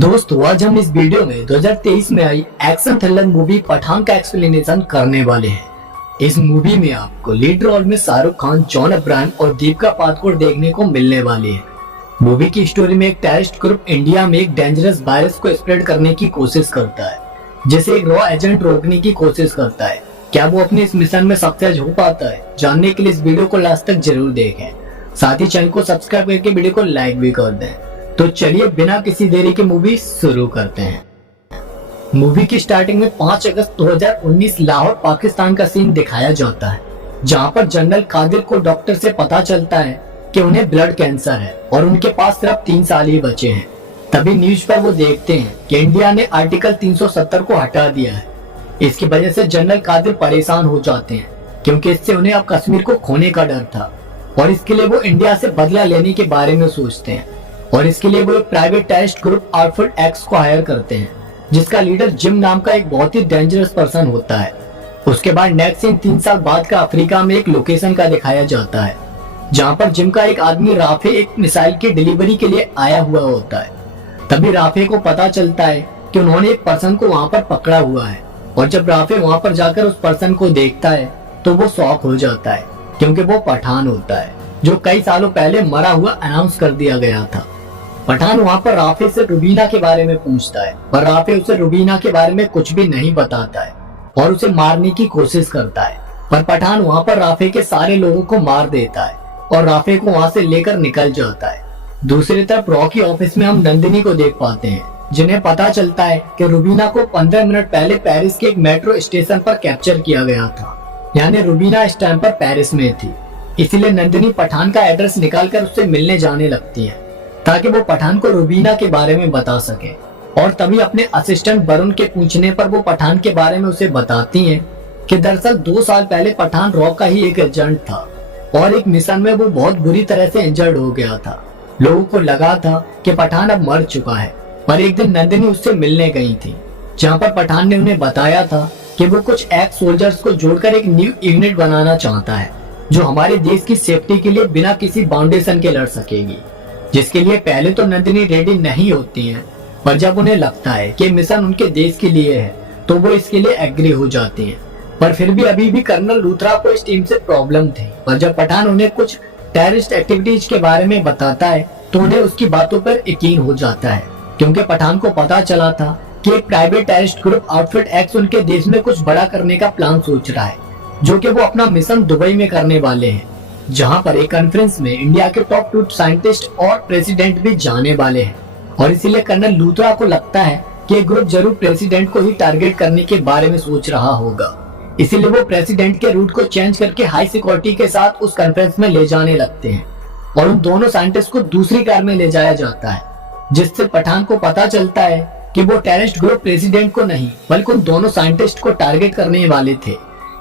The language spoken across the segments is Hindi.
दोस्तों आज हम इस वीडियो में 2023 में आई एक्शन थ्रिलर मूवी पठान का एक्सप्लेनेशन करने वाले हैं। इस मूवी में आपको लीड रोल में शाहरुख खान, जॉन अब्राहम और दीपिका पादुकोण देखने को मिलने वाली है। मूवी की स्टोरी में एक टेररिस्ट ग्रुप इंडिया में एक डेंजरस वायरस को स्प्रेड करने की कोशिश करता है, जिसे एक रॉ एजेंट रोकने की कोशिश करता है। क्या वो अपने इस मिशन में सक्सेस हो पाता है? जानने के लिए इस वीडियो को लास्ट तक जरूर देखें। साथ ही चैनल को सब्सक्राइब करके वीडियो को लाइक भी कर दें। तो चलिए बिना किसी देरी के मूवी शुरू करते हैं। मूवी की स्टार्टिंग में 5 अगस्त 2019 लाहौर पाकिस्तान का सीन दिखाया जाता है, जहां पर जनरल कादिर को डॉक्टर से पता चलता है कि उन्हें ब्लड कैंसर है और उनके पास सिर्फ 3 साल ही बचे हैं। तभी न्यूज पर वो देखते हैं कि इंडिया ने आर्टिकल 370 को हटा दिया है। इसकी वजह से जनरल कादिर परेशान हो जाते हैं, क्योंकि इससे उन्हें अब कश्मीर को खोने का डर था और इसके लिए वो इंडिया से बदला लेने के बारे में सोचते हैं। और इसके लिए वो एक private terrorist group outfit x को हायर करते हैं, जिसका लीडर जिम नाम का एक बहुत ही डेंजरस पर्सन होता है। उसके बाद नेक्स्ट सीन 3 साल बाद का अफ्रीका में एक लोकेशन का दिखाया जाता है, जहां पर जिम का एक आदमी राफे एक मिसाइल की डिलीवरी के लिए आया हुआ होता है। तभी राफे को पता चलता है कि उन्होंने एक पर्सन को वहां पर पकड़ा हुआ है, और जब राफे वहां पर जाकर उस पर्सन को देखता है तो वो शॉक हो जाता है, क्योंकि वो पठान होता है, जो कई सालों पहले मरा हुआ अनाउंस कर दिया गया था। पठान वहाँ पर राफे से रुबीना के बारे में पूछता है, पर राफे उसे रुबीना के बारे में कुछ भी नहीं बताता है और उसे मारने की कोशिश करता है। पर पठान वहाँ पर राफे के सारे लोगों को मार देता है और राफे को वहाँ से लेकर निकल जाता है। दूसरी तरफ रॉकी ऑफिस में हम नंदिनी को देख पाते हैं, जिन्हें पता चलता है कि रुबीना को 15 मिनट पहले पेरिस के एक मेट्रो स्टेशन पर कैप्चर किया गया था। यानी रुबीना इस टाइम पर पेरिस में थी, इसीलिए नंदिनी पठान का एड्रेस निकालकर उससे मिलने जाने लगती है, ताकि वो पठान को रुबीना के बारे में बता सके। और तभी अपने असिस्टेंट वरुण के पूछने पर वो पठान के बारे में उसे बताती हैं कि दरअसल 2 साल पहले पठान रॉ का ही एक एजेंट था और एक मिशन में वो बहुत बुरी तरह से इंजर्ड हो गया था। लोगों को लगा था कि पठान अब मर चुका है, पर एक दिन नंदिनी उससे मिलने गई थी, जहाँ पर पठान ने उन्हें बताया था कि वो कुछ एक्स सोल्जर्स को जोड़कर एक न्यू यूनिट बनाना चाहता है, जो हमारे देश की सेफ्टी के लिए बिना किसी बाउंडेशन के लड़ सकेगी। जिसके लिए पहले तो नंदिनी रेडी नहीं होती हैं, पर जब उन्हें लगता है कि मिशन उनके देश के लिए है तो वो इसके लिए एग्री हो जाती हैं। पर फिर भी अभी भी कर्नल लूथरा को इस टीम से प्रॉब्लम थी, पर जब पठान उन्हें कुछ टेररिस्ट एक्टिविटीज के बारे में बताता है तो उन्हें उसकी बातों पर यकीन हो जाता है, क्योंकि पठान को पता चला था कि एक private terrorist group outfit x उनके देश में कुछ बड़ा करने का प्लान सोच रहा है, जो कि वो अपना मिशन दुबई में करने वाले हैं, जहां पर एक कॉन्फ्रेंस में इंडिया के टॉप 2 साइंटिस्ट और प्रेसिडेंट भी जाने वाले हैं। और इसीलिए कर्नल लूथरा को लगता है कि एक ग्रुप जरूर प्रेसिडेंट को ही टारगेट करने के बारे में सोच रहा होगा। इसीलिए वो प्रेसिडेंट के रूट को चेंज करके हाई सिक्योरिटी के साथ उस कॉन्फ्रेंस में ले जाने लगते हैं और उन दोनों साइंटिस्ट को दूसरी कार में ले जाया जाता है, जिससे पठान को पता चलता है कि वो टेररिस्ट ग्रुप प्रेसिडेंट को नहीं बल्कि उन दोनों साइंटिस्ट को टारगेट करने वाले थे।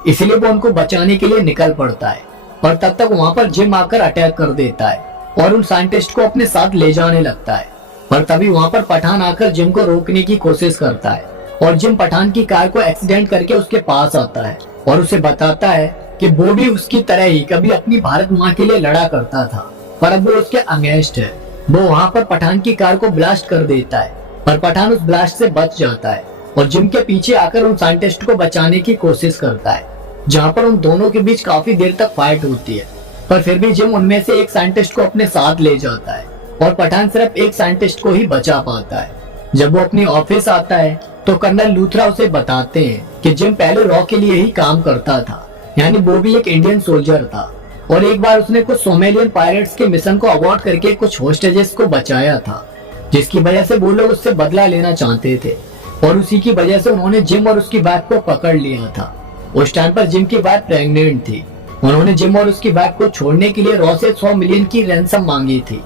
इसीलिए वो उनको बचाने के लिए निकल पड़ता है, और तब तक वहाँ पर जिम आकर अटैक कर देता है और उन साइंटिस्ट को अपने साथ ले जाने लगता है। पर तभी वहाँ पर पठान आकर जिम को रोकने की कोशिश करता है और जिम पठान की कार को एक्सीडेंट करके उसके पास आता है और उसे बताता है कि वो भी उसकी तरह ही कभी अपनी भारत माँ के लिए लड़ा करता था, पर अब वो उसके अगेंस्ट है। वो वहाँ पर पठान की कार को ब्लास्ट कर देता है, पर पठान उस ब्लास्ट से बच जाता है और जिम के पीछे आकर उन साइंटिस्ट को बचाने की कोशिश करता है, जहाँ पर उन दोनों के बीच काफी देर तक फाइट होती है। पर फिर भी जिम उनमें से एक साइंटिस्ट को अपने साथ ले जाता है और पठान सिर्फ एक साइंटिस्ट को ही बचा पाता है। जब वो अपनी ऑफिस आता है तो कर्नल लूथरा उसे बताते हैं कि जिम पहले रॉ के लिए ही काम करता था, यानी वो भी एक इंडियन सोल्जर था और एक बार उसने कुछ सोमालियन पायरेट्स के मिशन को अवॉर्ड करके कुछ होस्टेजेस को बचाया था, जिसकी वजह से वो लोग उससे बदला लेना चाहते थे और उसी की वजह से उन्होंने जिम और उसकी वाइफ को पकड़ लिया था। उस टाइम पर जिम की वाइफ प्रेग्नेंट थी। उन्होंने जिम और उसकी वाइफ को छोड़ने के लिए रॉ से 100 मिलियन की रैंसम मांगी थी,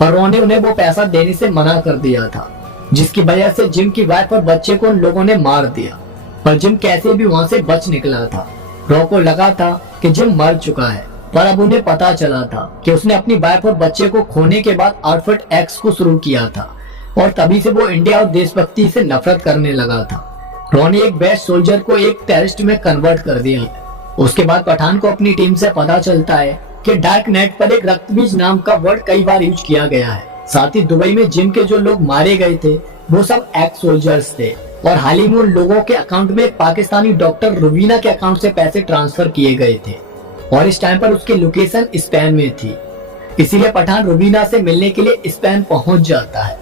पर रॉ ने उन्हें वो पैसा देने से मना कर दिया था, जिसकी वजह से जिम की वाइफ और बच्चे को उन लोगों ने मार दिया। पर जिम कैसे भी वहाँ से बच निकला था। रॉ को लगा था कि जिम मर चुका है, पर अब उन्हें पता चला था कि उसने अपनी वाइफ और बच्चे को खोने के बाद आउटफिट एक्स को शुरू किया था और तभी से वो इंडिया और देशभक्ति से नफरत करने लगा था। रॉ ने एक बेस्ट सोल्जर को एक टेररिस्ट में कन्वर्ट कर दिया। उसके बाद पठान को अपनी टीम से पता चलता है कि डार्क नेट पर एक रक्तबीज नाम का वर्ड कई बार यूज किया गया है। साथ ही दुबई में जिम के जो लोग मारे गए थे वो सब एक्स सोल्जर्स थे और हाल ही में उन लोगों के अकाउंट में पाकिस्तानी डॉक्टर रुबीना के अकाउंट से पैसे ट्रांसफर किए गए थे और इस टाइम पर उसकी लोकेशन स्पेन में थी। इसीलिए पठान रुबीना से मिलने के लिए स्पेन पहुंच जाता है,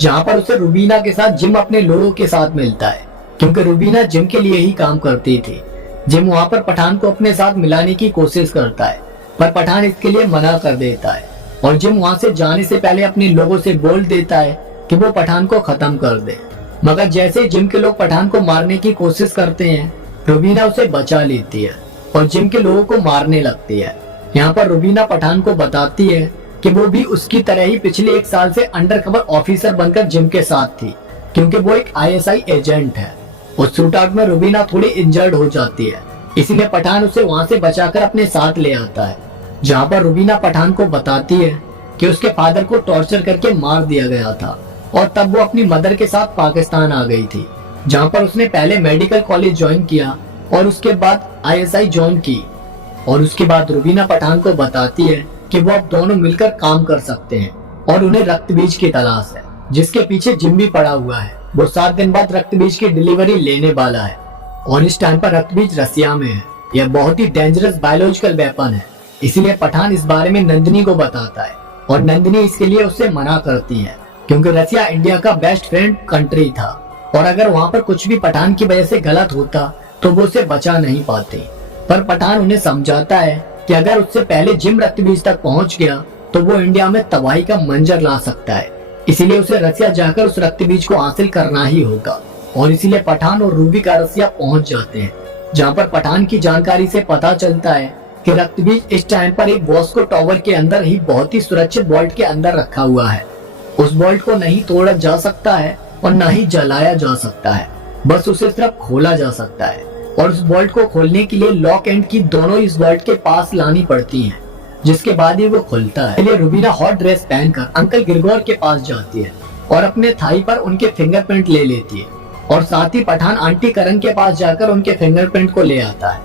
जहां पर उसे रुबीना के साथ जिम अपने लोगों के साथ मिलता है, क्योंकि रुबीना जिम के लिए ही काम करती थी। जिम वहां पर पठान को अपने साथ मिलाने की कोशिश करता है, पर पठान इसके लिए मना कर देता है और जिम वहां से जाने से पहले अपने लोगों से बोल देता है कि वो पठान को खत्म कर दे। मगर जैसे जिम के लोग पठान को मारने की कोशिश करते हैं, रुबीना उसे बचा लेती है और जिम के लोगों को मारने लगती है। यहाँ पर रुबीना पठान को बताती है कि वो भी उसकी तरह ही पिछले 1 साल से अंडरकवर ऑफिसर बनकर जिम के साथ थी, क्योंकि वो एक ISI एजेंट है। उस शूट आउट में रुबीना थोड़ी इंजर्ड हो जाती है, इसीलिए पठान उसे वहां से बचाकर अपने साथ ले आता है, जहाँ पर रुबीना पठान को बताती है कि उसके फादर को टॉर्चर करके मार दिया गया था और तब वो अपनी मदर के साथ पाकिस्तान आ गई थी, जहाँ पर उसने पहले मेडिकल कॉलेज ज्वाइन किया और उसके बाद ISI ज्वाइन की। और उसके बाद रुबीना पठान को बताती है कि वो अब दोनों मिलकर काम कर सकते हैं और उन्हें रक्त बीज की तलाश है, जिसके पीछे जिम भी पड़ा हुआ है। वो 7 दिन बाद रक्त बीज की डिलीवरी लेने वाला है और इस टाइम पर रक्त बीज रसिया में है। यह बहुत ही डेंजरस बायोलॉजिकल वेपन है, इसीलिए पठान इस बारे में नंदिनी को बताता है और नंदिनी इसके लिए उससे मना करती है, क्योंकि रसिया इंडिया का बेस्ट फ्रेंड कंट्री था और अगर वहाँ पर कुछ भी पठान की वजह से गलत होता तो वो उसे बचा नहीं पाती। पर पठान उन्हें समझाता है कि अगर उससे पहले जिम रक्त बीज तक पहुंच गया तो वो इंडिया में तबाही का मंजर ला सकता है, इसीलिए उसे रसिया जाकर उस रक्त बीज को हासिल करना ही होगा। और इसीलिए पठान और रूबी का रसिया पहुंच जाते हैं, जहां पर पठान की जानकारी से पता चलता है कि रक्त बीज इस टाइम पर एक बॉस्को टावर के अंदर ही बहुत ही सुरक्षित वॉल्ट के अंदर रखा हुआ है। उस वॉल्ट को नहीं तोड़ा जा सकता है और न ही जलाया जा सकता है, बस उसे सिर्फ खोला जा सकता है। और उस वॉल्ट को खोलने के लिए लॉक एंड की दोनों इस वॉल्ट के पास लानी पड़ती हैं, जिसके बाद ही वो खुलता है। इसलिए रुबीना हॉट ड्रेस पहनकर अंकल गिरगोर के पास जाती है और अपने थाई पर उनके फिंगरप्रिंट ले लेती है और साथ ही पठान आंटी करण के पास जाकर उनके फिंगरप्रिंट को ले आता है।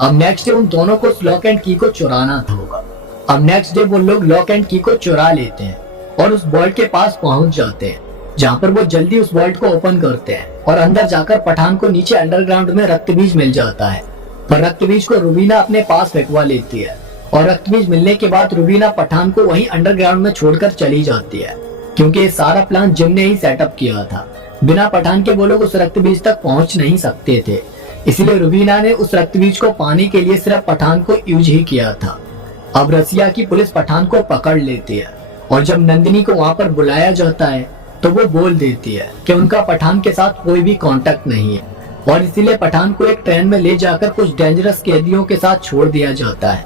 अब नेक्स्ट डे उन दोनों को उस लॉक एंड की को चुराना होगा। अब नेक्स्ट डे वो लोग लॉक एंड की को चुरा लेते हैं और उस वॉल्ट के पास पहुंच जाते हैं, जहाँ पर वो जल्दी उस वॉल्ट को ओपन करते हैं और अंदर जाकर पठान को नीचे अंडरग्राउंड में रक्त बीज मिल जाता है। पर रक्त बीज को रुबीना अपने पास फेंकवा लेती है और रक्त बीज मिलने के बाद रुबीना पठान को वहीं अंडरग्राउंड में छोड़कर चली जाती है, क्योंकि ये सारा प्लान जिम ने ही सेटअप किया था। बिना पठान के वो लोग उस रक्त बीज तक पहुंच नहीं सकते थे, इसलिए रुबीना ने उस रक्त बीज को पाने के लिए सिर्फ पठान को यूज ही किया था। अब रसिया की पुलिस पठान को पकड़ लेती है और जब नंदिनी को वहाँ पर बुलाया जाता है तो वो बोल देती है कि उनका पठान के साथ कोई भी कांटेक्ट नहीं है और इसीलिए पठान को एक ट्रेन में ले जाकर कुछ डेंजरस कैदियों के साथ छोड़ दिया जाता है,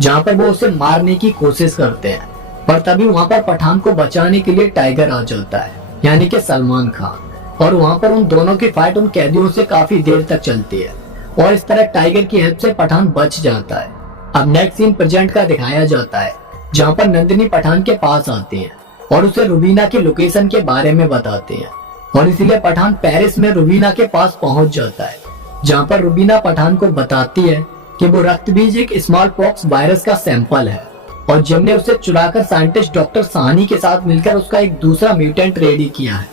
जहाँ पर वो उसे मारने की कोशिश करते हैं। पर तभी वहाँ पर पठान को बचाने के लिए टाइगर आ जाता है, यानी कि सलमान खान, और वहाँ पर उन दोनों की फाइट उन कैदियों से काफी देर तक चलती है और इस तरह टाइगर की हेल्प से पठान बच जाता है। अब नेक्स्ट सीन प्रेजेंट का दिखाया जाता है, जहाँ पर नंदिनी पठान के पास आती है और उसे रुबीना की लोकेशन के बारे में बताते हैं और इसीलिए पठान पेरिस में रुबीना के पास पहुंच जाता है, जहां पर रुबीना पठान को बताती है कि वो रक्त बीज एक स्मॉल पॉक्स वायरस का सैंपल है और जिम ने उसे चुराकर साइंटिस्ट डॉक्टर साहनी के साथ मिलकर उसका एक दूसरा म्यूटेंट रेडी किया है,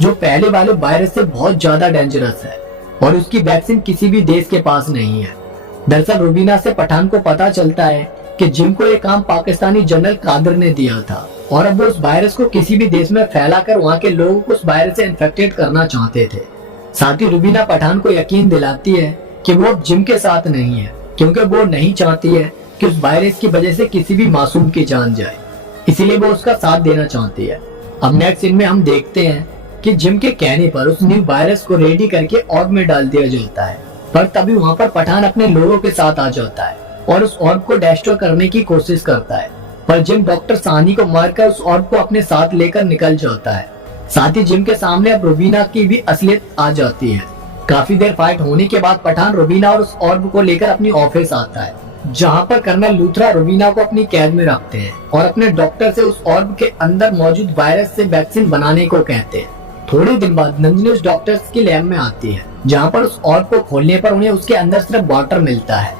जो पहले वाले वायरस से बहुत ज्यादा डेंजरस है और उसकी वैक्सीन किसी भी देश के पास नहीं है। दरअसल रुबीना से पठान को पता चलता है कि जिम को ये काम पाकिस्तानी जनरल कादर ने दिया था और अब वो उस वायरस को किसी भी देश में फैलाकर वहाँ के लोगों को उस वायरस से इन्फेक्टेड करना चाहते थे। साथ ही रुबीना पठान को यकीन दिलाती है कि वो अब जिम के साथ नहीं है, क्योंकि वो नहीं चाहती है कि उस वायरस की वजह से किसी भी मासूम की जान जाए, इसीलिए वो उसका साथ देना चाहती है। अब नेक्स्ट सीन में हम देखते हैं कि जिम के कहने पर उस न्यू वायरस को रेडी करके ऑर्ब में डाल दिया जाता है, पर तभी वहाँ पर पठान अपने लोगों के साथ आ जाता है और उस ऑर्ब को डिस्ट्रॉय करने की कोशिश करता है, पर जिम डॉक्टर साहनी को मारकर उस ऑर्ब को अपने साथ लेकर निकल जाता है। साथ ही जिम के सामने अब रुबीना की भी असलियत आ जाती है। काफी देर फाइट होने के बाद पठान रुबीना और उस ऑर्ब को लेकर अपनी ऑफिस आता है, जहां पर कर्नल लूथरा रुबीना को अपनी कैद में रखते हैं और अपने डॉक्टर से उस ऑर्ब के अंदर मौजूद वायरस से वैक्सीन बनाने को कहते हैं। थोड़े दिन बाद नंदिनी उस डॉक्टर्स की लैब में आती है, जहाँ पर उस ऑर्ब को खोलने पर उन्हें उसके अंदर सिर्फ वाटर मिलता है,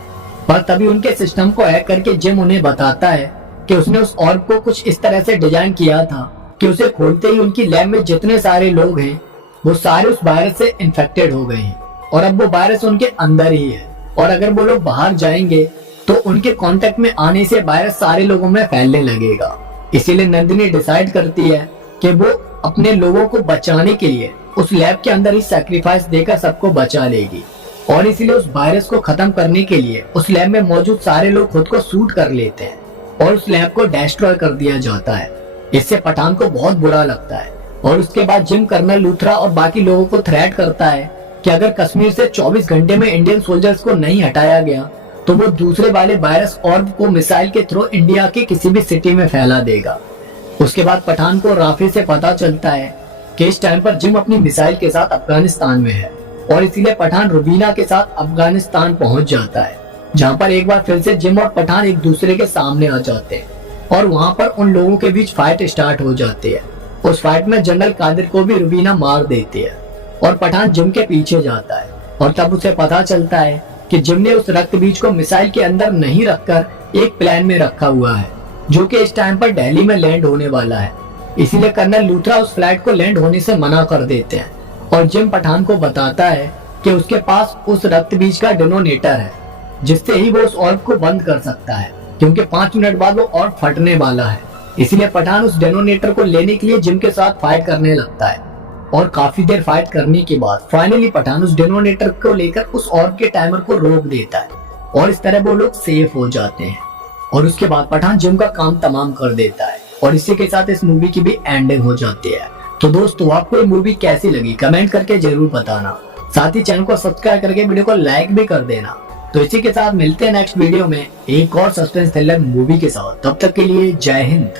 पर तभी उनके सिस्टम को हैक करके जिम उन्हें बताता है कि उसने उस ऑर्ब को कुछ इस तरह से डिजाइन किया था कि उसे खोलते ही उनकी लैब में जितने सारे लोग हैं वो सारे उस वायरस से इन्फेक्टेड हो गए हैं और अब वो वायरस उनके अंदर ही है और अगर वो लोग बाहर जाएंगे तो उनके कांटेक्ट में आने से वायरस सारे लोगों में फैलने लगेगा। इसीलिए नंदिनी डिसाइड करती है कि वो अपने लोगों को बचाने के लिए उस लैब के अंदर ही सैक्रिफाइस देकर सबको बचा लेगी और इसीलिए उस वायरस को खत्म करने के लिए उस लैब में मौजूद सारे लोग खुद को सूट कर लेते हैं और उस लैब को डिस्ट्रॉय कर दिया जाता है। इससे पठान को बहुत बुरा लगता है और उसके बाद जिम कर्नल लूथरा और बाकी लोगों को थ्रेट करता है कि अगर कश्मीर से 24 घंटे में इंडियन सोल्जर्स को नहीं हटाया गया तो वो दूसरे वाले वायरस ऑर्ब को मिसाइल के थ्रू इंडिया के किसी भी सिटी में फैला देगा। उसके बाद पठान को राफी से पता चलता है कि इस टाइम पर जिम अपनी मिसाइल के साथ अफगानिस्तान में है और इसीलिए पठान रुबीना के साथ अफगानिस्तान पहुंच जाता है, जहां पर एक बार फिर से जिम और पठान एक दूसरे के सामने आ जाते हैं और वहां पर उन लोगों के बीच फाइट स्टार्ट हो जाती है। उस फाइट में जनरल कादिर को भी रुबीना मार देती है और पठान जिम के पीछे जाता है और तब उसे पता चलता है कि जिम ने उस रक्त बीज को मिसाइल के अंदर नहीं रखकर एक प्लेन में रखा हुआ है जो कि इस टाइम पर दिल्ली में लैंड होने वाला है। इसीलिए कर्नल लूथरा उस फ्लाइट को लैंड होने से मना कर देते हैं और जिम पठान को बताता है कि उसके पास उस रक्त बीज का डेटोनेटर है जिससे ही वो उस ऑर्ब को बंद कर सकता है क्योंकि 5 मिनट बाद वो ऑर्ब फटने वाला है। इसीलिए पठान उस डेटोनेटर को लेने के लिए जिम के साथ फाइट करने लगता है और काफी देर फाइट करने के बाद फाइनली पठान उस डेटोनेटर को लेकर उस ऑर्ब के टाइमर को रोक देता है और इस तरह वो लोग सेफ हो जाते हैं और उसके बाद पठान जिम का काम तमाम कर देता है और इसी के साथ इस मूवी की भी एंडिंग हो जाती है। तो दोस्तों आपको ये मूवी कैसी लगी कमेंट करके जरूर बताना, साथ ही चैनल को सब्सक्राइब करके वीडियो को लाइक भी कर देना। तो इसी के साथ मिलते हैं नेक्स्ट वीडियो में एक और सस्पेंस थ्रिलर मूवी के साथ। तब तक के लिए जय हिंद।